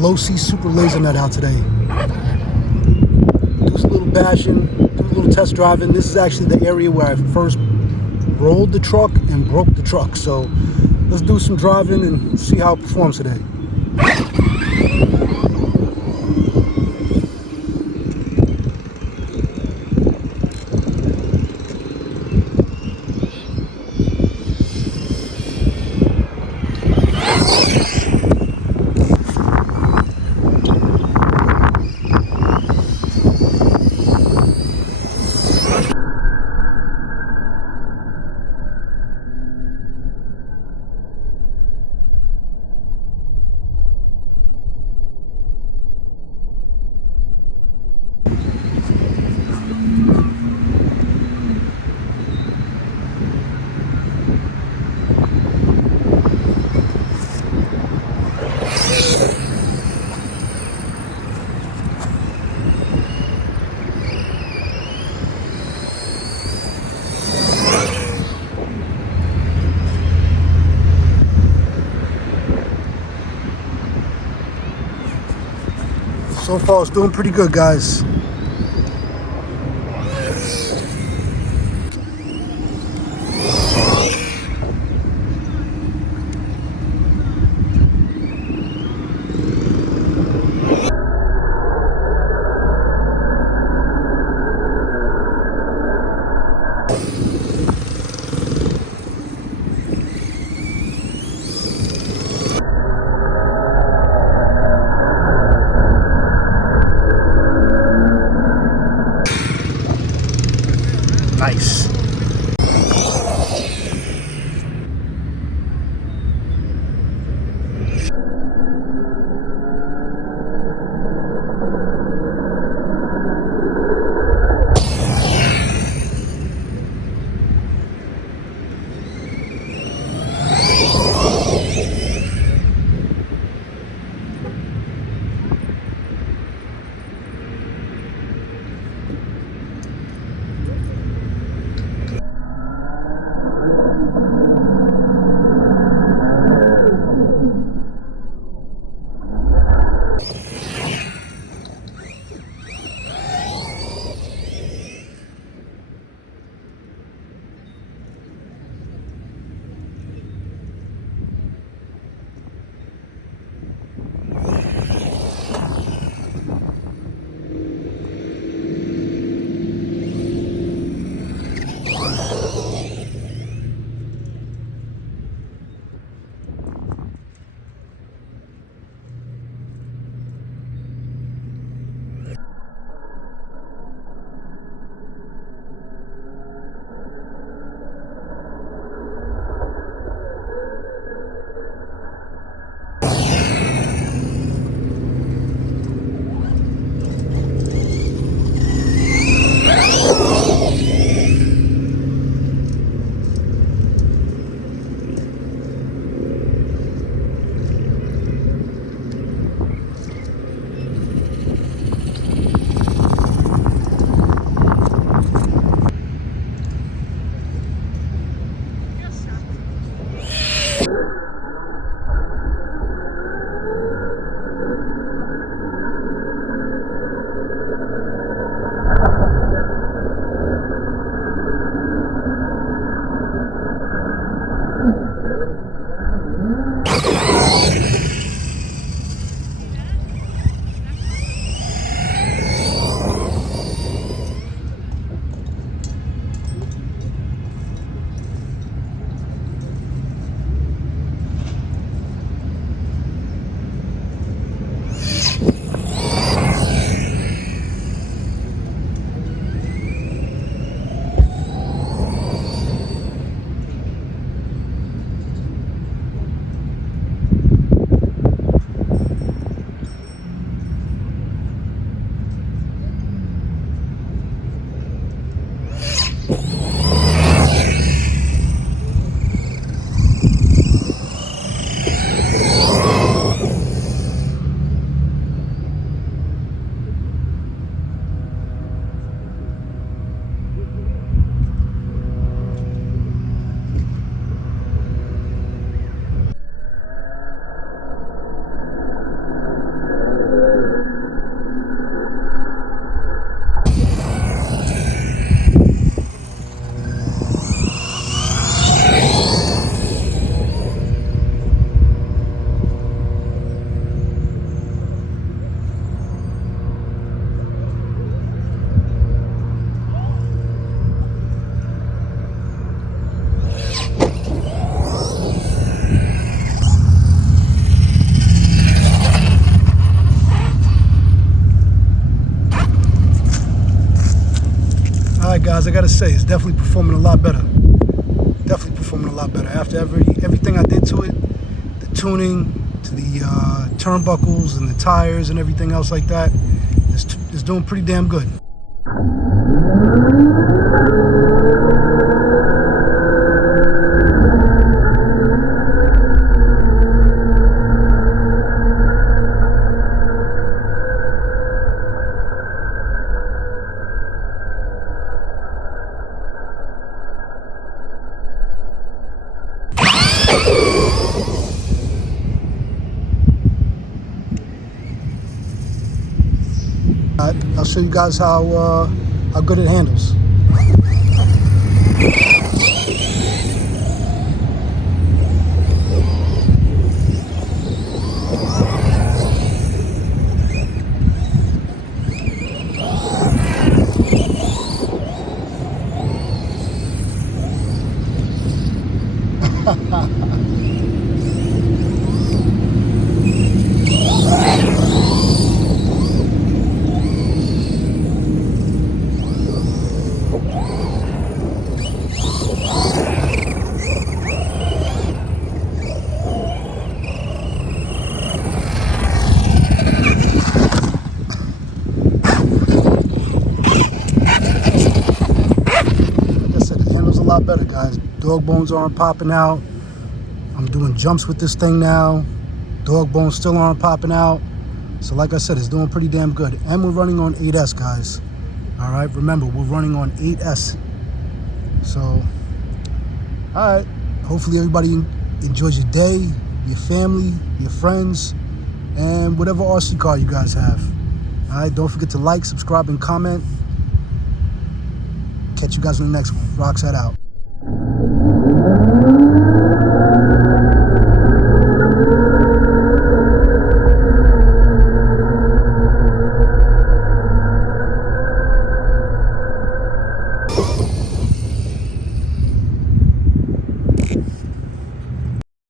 Losi Super Laseernut out today. Do a little bashing, do a little test driving. This is actually the area where I first rolled the truck and broke the truck. So let's do some driving and see how it performs today. So far, it's doing pretty good, guys. guys, I gotta say, it's definitely performing a lot better. Definitely performing a lot better. After everything I did to it, the tuning, to the turnbuckles and the tires and everything else like that, it's doing pretty damn good. I'll show you guys how good it handles. A lot better, guys. Dog bones aren't popping out. I'm doing jumps with this thing now. Dog bones still aren't popping out. So like I said, it's doing pretty damn good. And we're running on 8S, guys. All right, remember, we're running on 8S. So, all right. Hopefully everybody enjoys your day, your family, your friends, and whatever RC car you guys have. All right, don't forget to like, subscribe, and comment. Catch you guys on the next one. Roxette out.